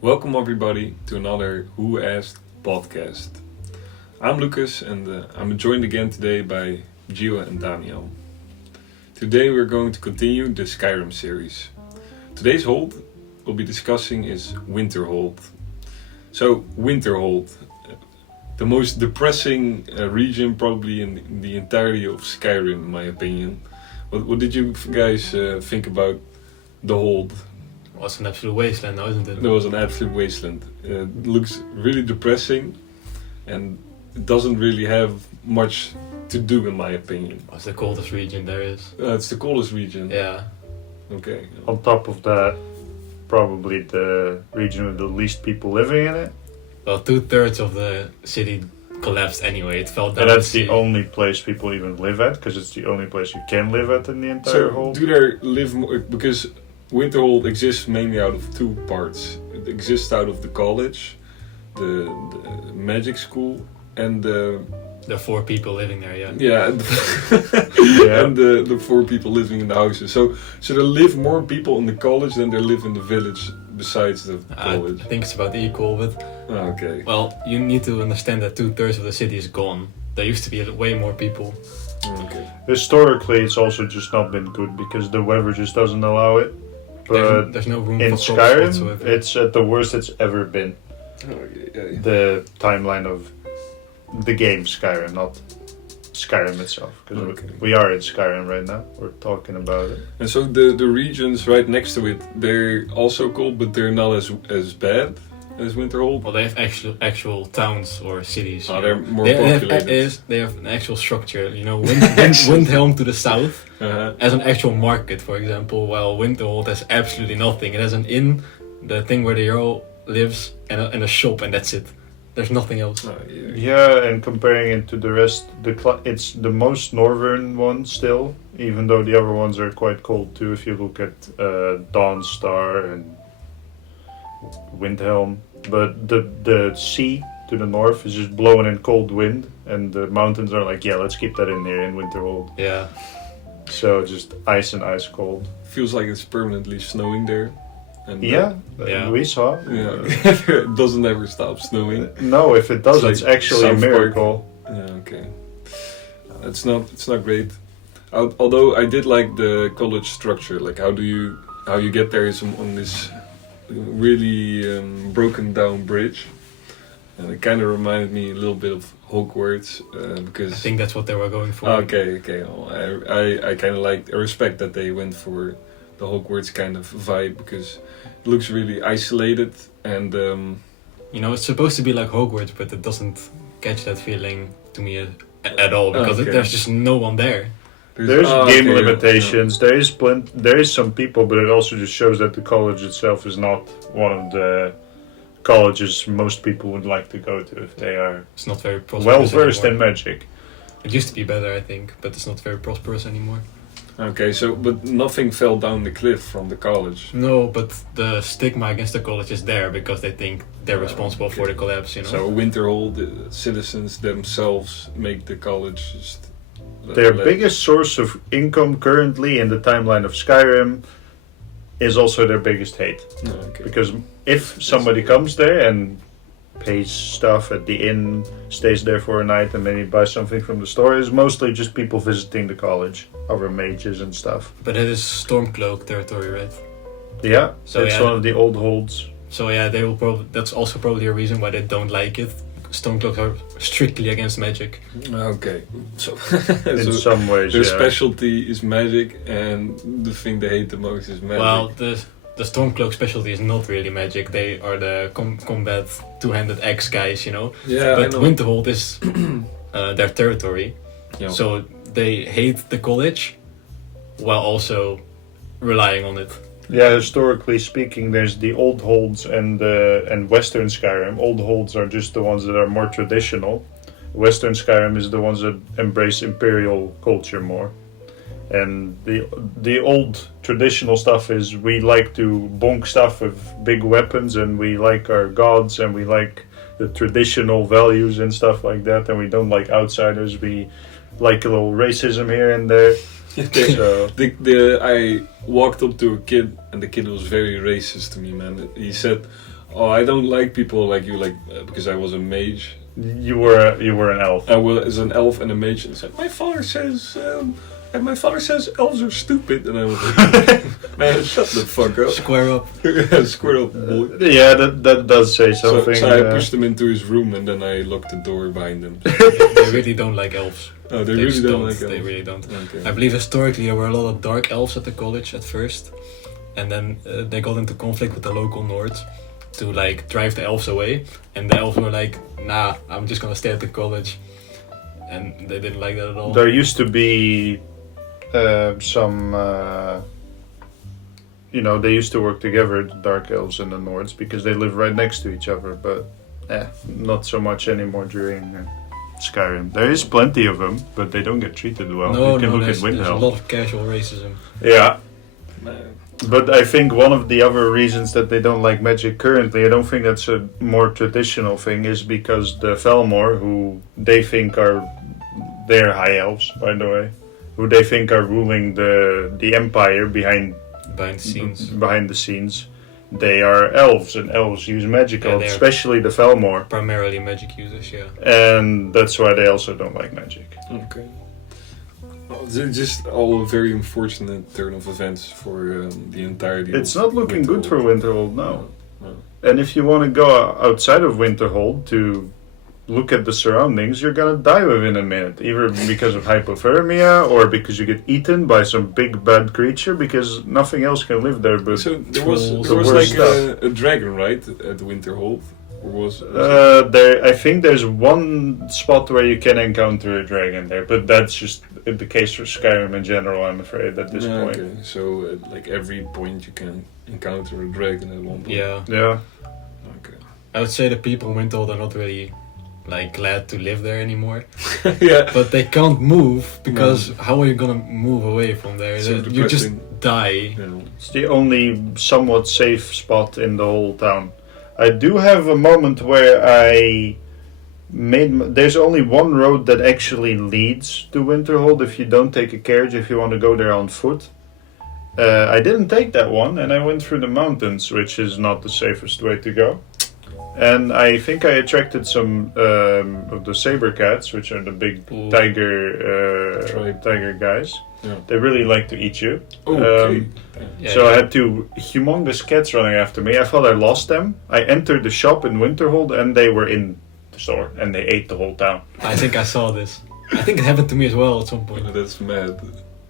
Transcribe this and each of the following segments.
Welcome everybody to another Who Asked podcast. I'm Lucas and I'm joined again today by Gio and Daniel. Today we're going to continue the Skyrim series. Today's hold we'll be discussing is Winterhold. So Winterhold, the most depressing region probably in the entirety of Skyrim in my opinion. What did you guys think about the hold? It was an absolute wasteland, now, isn't it? It was an absolute wasteland. It looks really depressing and it doesn't really have much to do in my opinion. It's the coldest region there is. It's the coldest region. Yeah. Okay. On top of that, probably the region with the least people living in it. Well, 2/3 of the city collapsed anyway. It fell down. And that's the the sea. only place people even live at, because it's the only place you can live at in the entire So whole. do there live more, because Winterhold exists mainly out of two parts. It exists out of the college, the magic school, and There are 4 people living there, yeah. yeah, Yeah. and the 4 people living in the houses. So there live more people in the college than there live in the village besides the college. I think it's about equal, but Okay. well, you need to understand that 2/3 of the city is gone. There used to be way more people. Okay. Historically, it's also just not been good because the weather just doesn't allow it. But There's no room in for crops Skyrim, whatsoever. it's at the worst it's ever been. Okay. The timeline of the game Skyrim, not Skyrim itself. Because Okay. we are in Skyrim right now. We're talking about it. And so the regions right next to it, they're also cold, but they're not as bad as Winterhold. Well, they have actual towns or cities. Oh, you they're know. more They populated. they have an actual structure. You know, Windhelm to the south Uh-huh. has an actual market, for example, while Winterhold has absolutely nothing. It has an inn, the thing where the hero lives, and a shop, and that's it. There's nothing else. Oh, yeah. Yeah, and comparing it to the rest, it's the most northern one still, even though the other ones are quite cold too. If you look at Dawnstar and Windhelm, but the sea to the north is just blowing in cold wind, and the mountains are like, yeah, let's keep that in here in Winterhold. Yeah. So just ice and ice cold. Feels like it's permanently snowing there. And Yeah, Yeah. we saw. yeah. It doesn't ever stop snowing. No, if it does, It's it's like actually a South Park. miracle. Yeah, okay. It's not great. Although I did like the college structure. Like how you get there is on this really broken down bridge, and it kind of reminded me a little bit of Hogwarts because. I think that's what they were going for. Okay. Well, I kind of I respect that they went for the Hogwarts kind of vibe because it looks really isolated and. You know, it's supposed to be like Hogwarts, but it doesn't catch that feeling to me at all because Okay. there's just no one there. There's Oh, game okay, limitations. There is some people, but it also just shows that the college itself is not one of the colleges most people would like to go to if they are It's not very prosperous well versed in anymore. magic. It used to be better, I think, but it's not very prosperous anymore. Okay, so but nothing fell down the cliff from the college. No, but the stigma against the college is there because they think they're responsible for the collapse, you know? So Winterhold, the citizens themselves make the college just. Their biggest source of income currently in the timeline of Skyrim is also their biggest hate. Okay. Because if somebody comes there and pays stuff at the inn, stays there for a night, and maybe buys something from the store, it's mostly just people visiting the college, other mages and stuff. But it is Stormcloak territory, right? Yeah, So it's yeah. one of the old holds. So yeah, they will probably. That's also probably a reason why they don't like it. Stormcloaks are strictly against magic. Okay, so, In so some ways, their yeah. specialty is magic, and the thing they hate the most is magic. Well, the Stormcloak specialty is not really magic. They are the combat two-handed axe guys, you know. yeah, But I know. Winterhold is their territory, Yeah. so they hate the college, while also relying on it. Yeah, historically speaking, there's the old holds and Western Skyrim. Old holds are just the ones that are more traditional. Western Skyrim is the ones that embrace imperial culture more. And the old traditional stuff is we like to bonk stuff with big weapons, and we like our gods, and we like the traditional values and stuff like that, and we don't like outsiders. We like a little racism here and there. So I walked up to a kid and the kid was very racist to me, man. He said, Oh, I don't like people like you, because I was a mage. You were an elf. I was an elf and a mage, and said, my father says elves are stupid, and I was like, man, shut the fuck up. Square up. Square up, boy. Yeah, that does say something. So I pushed him into his room, and then I locked the door behind him. They really don't like elves. Oh, they just really don't like They elves. really don't. Okay. I believe historically there were a lot of dark elves at the college at first, and then they got into conflict with the local Nords to like drive the elves away, and the elves were like, nah, I'm just gonna stay at the college, and they didn't like that at all. There used to be some, they used to work together, the Dark Elves and the Nords, because they live right next to each other, but not so much anymore during Skyrim. There is plenty of them, but they don't get treated well. You can look at there's a Windhelm. lot of casual racism. Yeah, Man. but I think one of the other reasons that they don't like magic currently, I don't think that's a more traditional thing, is because the Felmor, who they think they're high elves, by the way, who they think are ruling the empire behind Behind the scenes. they are elves, and elves use magical, Yeah, they're- especially the Felmor, Primarily magic users, yeah. and that's why they also don't like magic. Okay. Well, they're just all a very unfortunate turn of events for the entirety. It's of not looking good for Winterhold. Winterhold, no. No. And if you want to go outside of Winterhold to look at the surroundings, you're gonna die within a minute, either because of hypothermia or because you get eaten by some big bad creature, because nothing else can live there. But So there was Trolls. like Worst stuff. a dragon, right, at Winterhold, or was I think there's one spot where you can encounter a dragon there, but that's just the case for Skyrim in general, I'm afraid, at this point. Okay, so like every point you can encounter a dragon at one point. Yeah. Yeah. Okay. I would say the people in Winterhold are not really like glad to live there anymore. Yeah. But they can't move because how are you gonna move away from there? So You just depressing. die. You know. It's the only somewhat safe spot in the whole town. I do have a moment where there's only one road that actually leads to Winterhold if you don't take a carriage, if you want to go there on foot. I didn't take that one, and I went through the mountains, which is not the safest way to go. And I think I attracted some of the saber cats, which are the big Ooh. tiger guys. Yeah. They really like to eat you. Okay. Yeah, So I yeah. had two humongous cats running after me. I thought I lost them. I entered the shop in Winterhold, and they were in the store, and they ate the whole town. I think I saw this. I think it happened to me as well at some point. That's mad.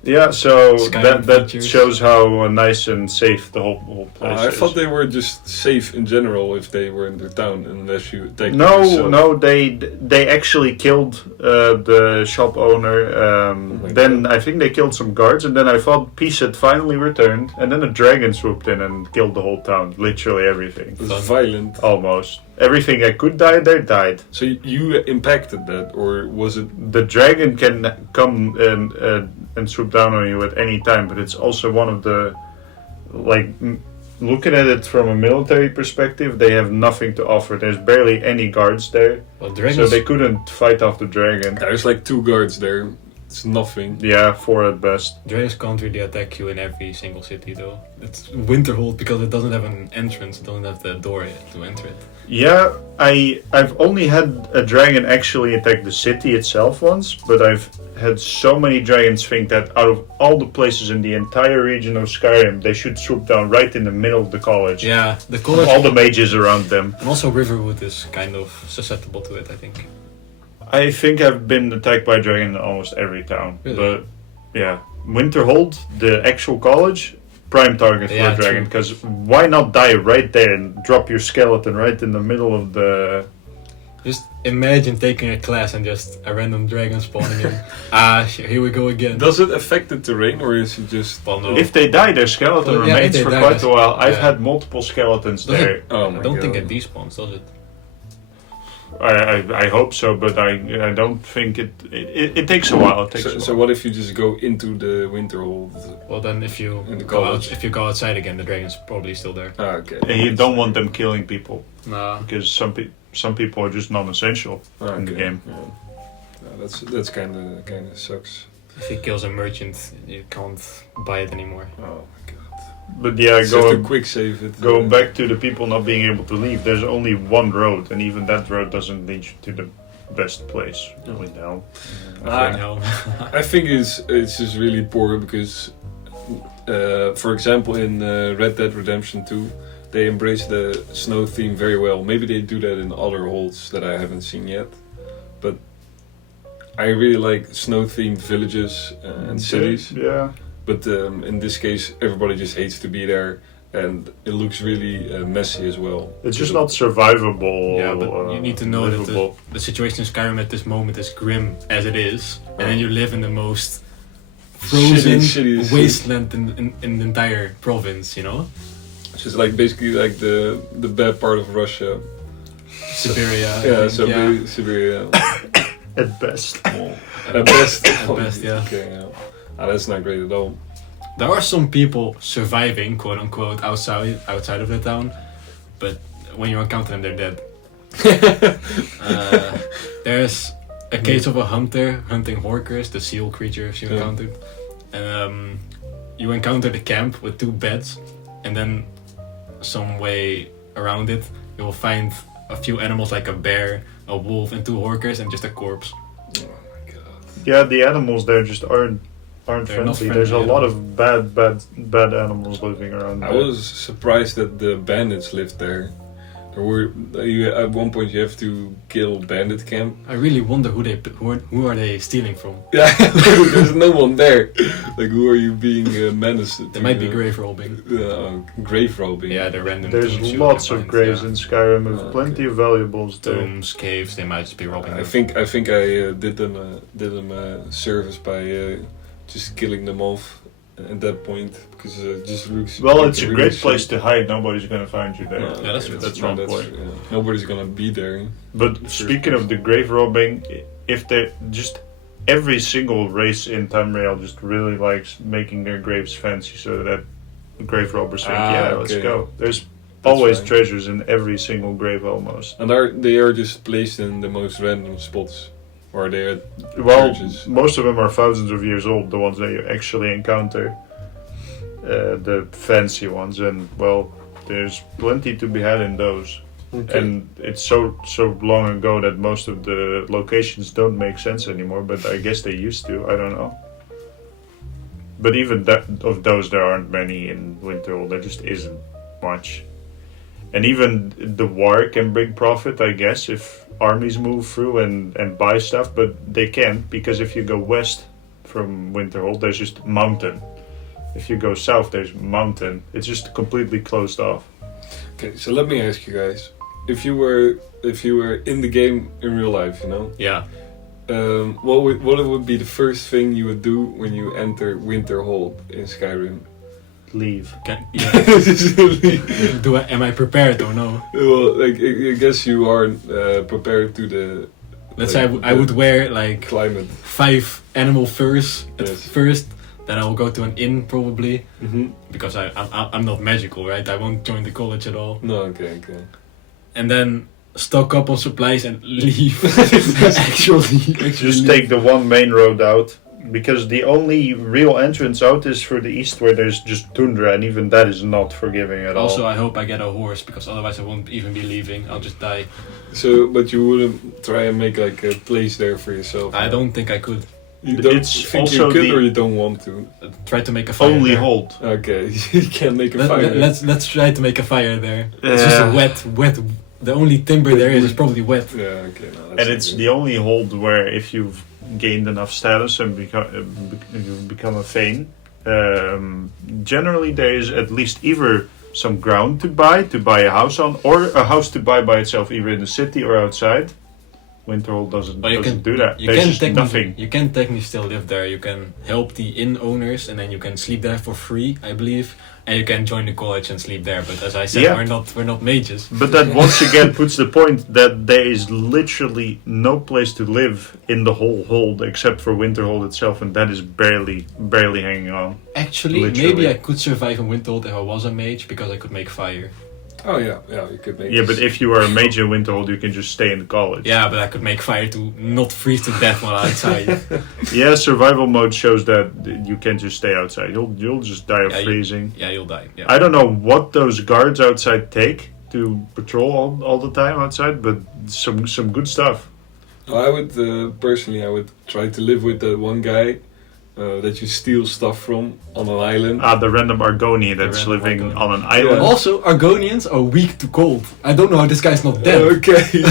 Yeah, so Skyrim that features. shows how nice and safe the whole place I is. thought they were just safe in general if they were in their town, unless you take them No, yourself. no, they actually killed the shop owner. my Then God. I think they killed some guards, and then I thought peace had finally returned, and then a dragon swooped in and killed the whole town, literally everything. It was violent. Almost everything that could die there died. So you impacted that, or was it? The dragon can come and swoop down on you at any time, but it's also one of the looking at it from a military perspective, they have nothing to offer. There's barely any guards there, Well, so dragons. they couldn't fight off the dragon. There's like 2 guards there. It's nothing. Yeah, 4 at best. Dragons can't really attack you in every single city though. It's Winterhold because it doesn't have an entrance, it doesn't have the door to enter it. Yeah, I've only had a dragon actually attack the city itself once, but I've had so many dragons think that out of all the places in the entire region of Skyrim, they should swoop down right in the middle of the college. Yeah, the college All the mages around them. and also Riverwood is kind of susceptible to it, I think. I think I've been attacked by a dragon in almost every town. Really? But yeah, Winterhold, the actual college, prime target for Yeah, a dragon. true. Because why not die right there and drop your skeleton right in the middle of the... Just imagine taking a class and just a random dragon spawning in. Here we go again. Does it affect the terrain, or is it just? Well, no. If they die, their skeleton Well, yeah, remains if they for die, quite that's- a while. I've yeah. had multiple skeletons Does it- there. Oh I my don't God. think it despawns, does it? I hope so, but I don't think it takes a while. It takes a So while. what if you just go into the Winterhold? Well, then if you In the go college. if you go outside again, the dragon's probably still there. Ah, okay. And you don't want them killing people Nah. because some people are just non-essential Ah, in the okay. game. Yeah. No, that's kind of sucks. If he kills a merchant, you can't buy it anymore. Oh my God. But yeah, Just to quick save it. going back to the people not being able to leave, there's only one road, and even that road doesn't lead you to the best place. Going down. I think it's just really poor because, for example, in Red Dead Redemption 2, they embrace the snow theme very well. Maybe they do that in other holds that I haven't seen yet, but I really like snow-themed villages and cities. Yeah. But in this case, everybody just hates to be there, and it looks really messy as well. It's just not survivable. Yeah, but you need to know livable. that the situation in Skyrim at this moment is grim as it is, and then you live in the most frozen shitty wasteland in the entire province, you know? It's just like basically like the bad part of Russia. Siberia. Yeah, Siberia. At best. At best. At best, yeah. Okay, yeah. That's not great at all. There are some people surviving, quote unquote, outside of the town, but when you encounter them, they're dead. There's a case of a hunter hunting horkers, the seal creatures you encountered, and you encounter the camp with 2 beds, and then some way around it, you will find a few animals like a bear, a wolf, and 2 horkers, and just a corpse. Oh my god. Yeah, the animals there just aren't They're friendly. not friendly There's a at lot all. of bad animals living around I there. was surprised that the bandits lived there. At one point you have to kill bandit camp. I really wonder who are they stealing from? Yeah, there's no one there. Like, who are you being menaced? They might be grave robbing. Grave robbing. Yeah, they're random. There's tombs you lots can of find, graves yeah. in Skyrim with Oh, plenty okay. of valuables there. Tombs, caves. They might just be robbing. I them. think I did them a service by just killing them off at that point because it just looks. Well, like it's a really great shit. place to hide. Nobody's gonna find you there. No, Yeah, that's okay, true. That's one point. Yeah. Nobody's gonna be there. But First speaking of the grave robbing, if they just every single race in Tamriel just really likes making their graves fancy, so that grave robbers think, let's okay. go. There's always fine. treasures in every single grave almost. And they are just placed in the most random spots, or they are Well, churches. most of them are thousands of years old, the ones that you actually encounter. The fancy ones, and well, there's plenty to be had in those. Okay. And it's so long ago that most of the locations don't make sense anymore, but I guess they used to, I don't know. But even of those, there aren't many in Winterhold, there just isn't much. And even the war can bring profit, I guess, if armies move through and buy stuff, but they can't, because if you go west from Winterhold, there's just mountain. If you go south, there's mountain. It's just completely closed off. Okay, so let me ask you guys: if you were in the game in real life, you know, Yeah. what would be the first thing you would do when you enter Winterhold in Skyrim? Leave. Am I prepared or no? Well, like I guess you are prepared to the. Let's like, say I would wear like climate. 5 animal furs at Yes. first. Then I will go to an inn probably Mm-hmm. because I'm not magical, right? I won't join the college at all. No, okay. And then stock up on supplies and leave. actually Just take the one main road out, because the only real entrance out is for the east, where there's just tundra, and even that is not forgiving at Also, all. I hope I get a horse because otherwise I won't even be leaving. I'll just die. So, but you wouldn't try and make like a place there for yourself? I don't think I could. You don't It's think you also could, the- or you don't want to? Try to make a fire. Only there. hold. Okay, you can't make a fire. Let's try to make a fire there. It's just a wet. The only timber there is probably wet. Yeah, okay. No, And it's the only hold where if you've gained enough status and become a Thane, generally there is at least either some ground to buy a house on, or a house to buy by itself, either in the city or outside. Winterhold doesn't But you doesn't can do that. You There's can just technically nothing. you can technically still live there. You can help the inn owners, and then you can sleep there for free, I believe. And you can join the college and sleep there. But as I said, Yeah. we're not mages. But that once again puts the point that there is literally no place to live in the whole hold except for Winterhold itself, and that is barely hanging on. Actually, Literally. maybe I could survive in Winterhold if I was a mage because I could make fire. Oh yeah, you could make. Yeah, but if you are a mage in Winterhold, you can just stay in the college. Yeah, but I could make fire to not freeze to death while outside. Yeah, survival mode shows that you can't just stay outside. You'll just die of Yeah, freezing. Yeah, you'll die. Yeah. I don't know what those guards outside take to patrol all the time outside, but some good stuff. I would personally, I would try to live with that one guy that you steal stuff from on an island. The random Argonian that's random living Argonian. on an island. Also, Argonians are weak to cold. I don't know how this guy's not dead. Okay, he's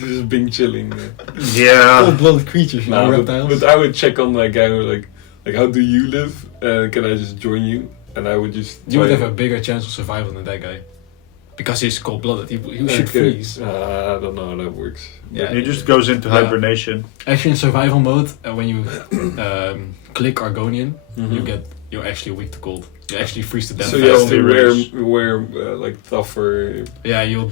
just being chilling. Yeah. Cold-blooded creatures, you know, reptiles. but I would check on that guy. Like how do you live? Can I just join you? And I would just. You would try- have a bigger chance of survival than that guy. Because he's cold-blooded. He should Okay. freeze. I don't know how that works. Yeah. He just goes into Yeah. hibernation. Actually, in survival mode, when you click Argonian, Mhm. you're actually weak to cold. You actually freeze to death. So you you have have to to wear like tougher. Yeah, you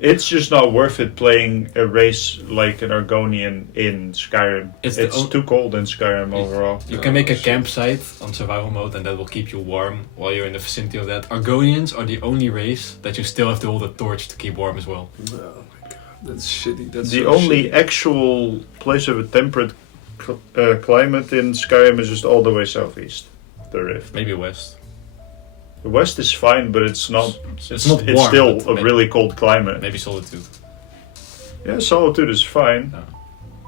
It's just not worth it playing a race like an Argonian in Skyrim. It's It's, the too cold in Skyrim overall. can make a shit. campsite on survival mode, and that will keep you warm while you're in the vicinity of that. Argonians are the only race that you still have to hold a torch to keep warm as well. Oh my god, that's shitty. That's The so only shitty. actual place of a temperate climate in Skyrim is just all the way southeast. The Rift. Maybe west. The west is fine, but it's not. It's not It's warm, still but a maybe- really cold climate. Maybe solitude. Yeah, Solitude is fine, Yeah.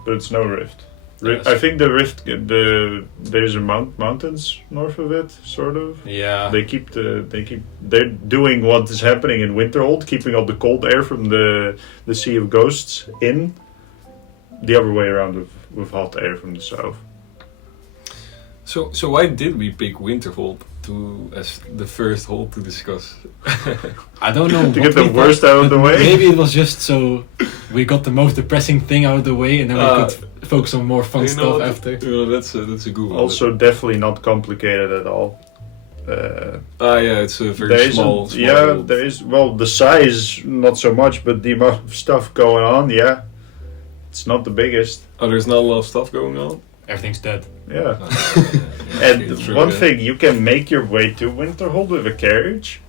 but it's no Rift. Yes. I think the Rift, there's a mountains north of it, sort of. Yeah. They're doing what is happening in Winterhold, keeping all the cold air from the Sea of Ghosts in. The other way around with hot air from the south. So why did we pick Winterhold as the first hold to discuss? I don't know. To what get the we worst out of the way. Maybe it was just so we got the most depressing thing out of the way, and then we could focus on more fun stuff after. That's a good one. Also, definitely not complicated at all. Yeah, it's a very There small. isn't. Yeah, world. there is. Well, the size not so much, but the amount of stuff going on. Yeah, it's not the biggest. Oh, there's not a lot of stuff going on. Everything's dead. Yeah. Yeah, And okay, true, one yeah. thing, you can make your way to Winterhold with a carriage,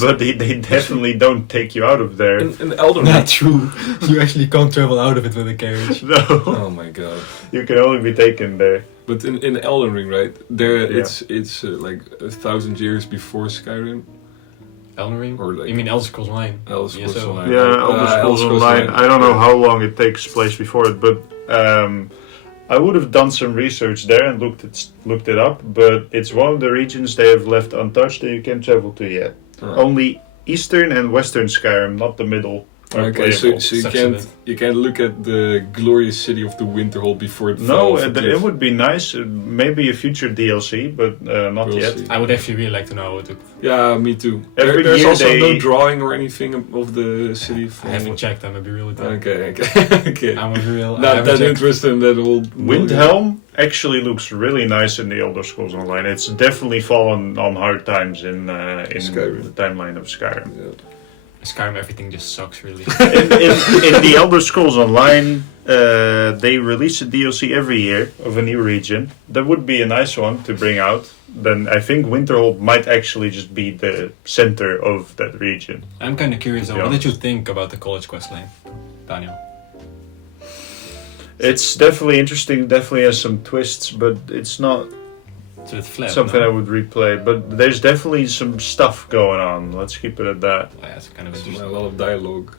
but they definitely don't take you out of there. In Elden Ring. Not true. You actually can't travel out of it with a carriage. No, Oh my god. you can only be taken there. But in Elden Ring, right? There, Yeah. it's like 1,000 years before Skyrim, Elden Ring? or like You mean Elder Scrolls Online? Elder Scrolls so- Online. Yeah, Elder Scrolls Online. I don't know how long it takes place before it, but I would have done some research there and looked it up. But it's one of the regions they have left untouched and you can't travel to yet. Oh. Only Eastern and Western Skyrim, not the middle. are Okay, so playable. you Sucks a can't bit. you can't look at the glorious city of the Winterhold before it No, fell off a it cliff. would be nice. Maybe a future DLC, but not We'll yet. see. I would actually really like to know how it took. Yeah, me too. Every There's year also no they- drawing or anything of the city. I haven't checked. I'm gonna be really dumb. Okay. I'm I'm gonna be real. I not haven't that checked. interested in that old Windhelm actually looks really nice in the Elder Scrolls Online. It's definitely fallen on hard times in Skyrim. the timeline of Skyrim. Yeah. Skyrim, everything just sucks really. in the Elder Scrolls Online, they release a DLC every year of a new region. That would be a nice one to bring out. Then I think Winterhold might actually just be the center of that region. I'm kind of curious though. Yeah. What did you think about the college quest line, Daniel? It's definitely interesting. Definitely has some twists, but it's not It's a bit flat. something no? I would replay. But there's definitely some stuff going on. Let's keep it at that. Oh, yeah, it's kind of There's interesting. a lot of dialogue.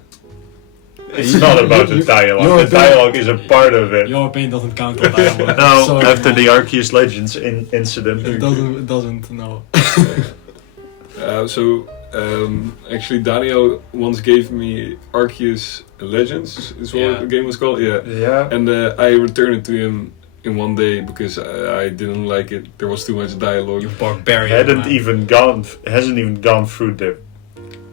It's not about the Your dialogue. The dialogue is a part of it. Your opinion doesn't count on dialogue. No, Sorry, after man. the Arceus Legends incident. It doesn't. No. Actually, Daniel once gave me Arceus Legends, is what Yeah. the game was called. Yeah, Yeah. and I returned it to him in one day because I didn't like it. There was too much dialogue. You barbarian. Hasn't man. even gone through the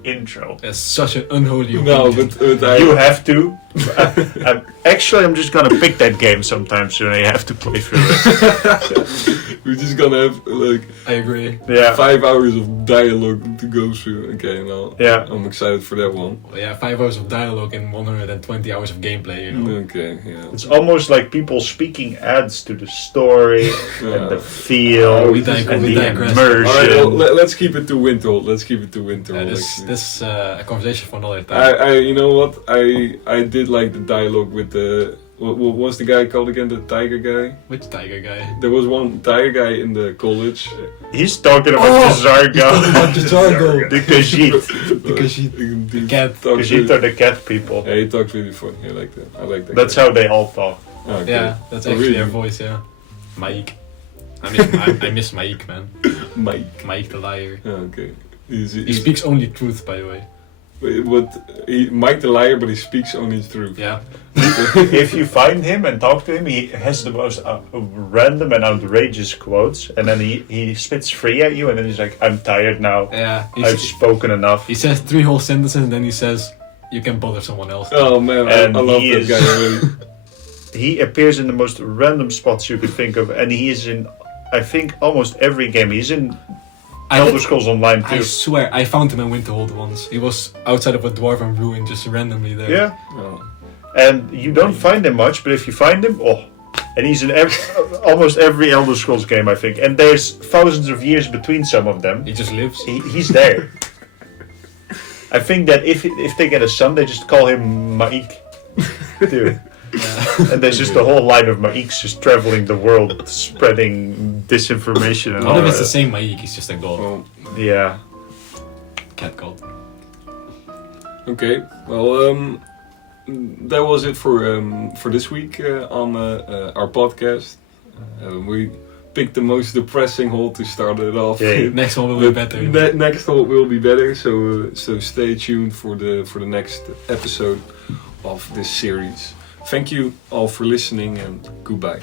intro. That's such an unholy No, opinion. but I You have to. I'm just gonna pick that game sometime soon. I have to play through it. We're just gonna have like I agree. Yeah, 5 hours of dialogue to go through. Okay, now yeah. I'm excited for that one. Well, yeah, 5 hours of dialogue and 120 hours of gameplay, you know. Okay, yeah. It's almost like people speaking adds to the story and the feel We and the digress. immersion. All right, well, let's keep it to Winterhold. Let's keep it to Winterhold. This is a conversation for another time. You know what? I did like the dialogue with the what was the guy called again? The tiger guy. Which tiger guy? There was one tiger guy in the college. He's talking about Zargo. the Zargo. The Khajiit. Because he The cat. Khajiit are the cat people. Yeah, he talks really funny. I like that. I like that. That's how they all talk. Oh, okay. Yeah, that's Oh, actually really? their voice, yeah. Mike. I miss Mike, man. Mike. Mike the liar. Oh, okay. He speaks only truth, by the way. Mike the liar, but he speaks only the truth. Yeah. If you find him and talk to him, he has the most random and outrageous quotes, and then he spits free at you, and then he's like, "I'm tired now. Yeah. I've spoken enough." He says 3 whole sentences and then he says, "You can bother someone else." Oh man, And I love he that is- guy already. He appears in the most random spots you could think of, and he is in, I think, almost every game. He's in Elder Scrolls Online I too. swear, I found him in Winterhold once. He was outside of a dwarven ruin, just randomly there. Yeah, Oh. and you don't find him much, but if you find him, and he's in almost every Elder Scrolls game, I think. And there's thousands of years between some of them. He just lives. He's there. I think that if they get a son, they just call him Maik, too. Yeah. And there's just a whole line of Maiks just traveling the world, spreading disinformation and What all if it's the that. same Maik? He's just a god. Well, Yeah. Cat god. okay. Well, that was it for this week on our podcast. We picked the most depressing hole to start it off. Yeah. Next one will be better. Next hole will be better. So stay tuned for the next episode of this series. Thank you all for listening and goodbye.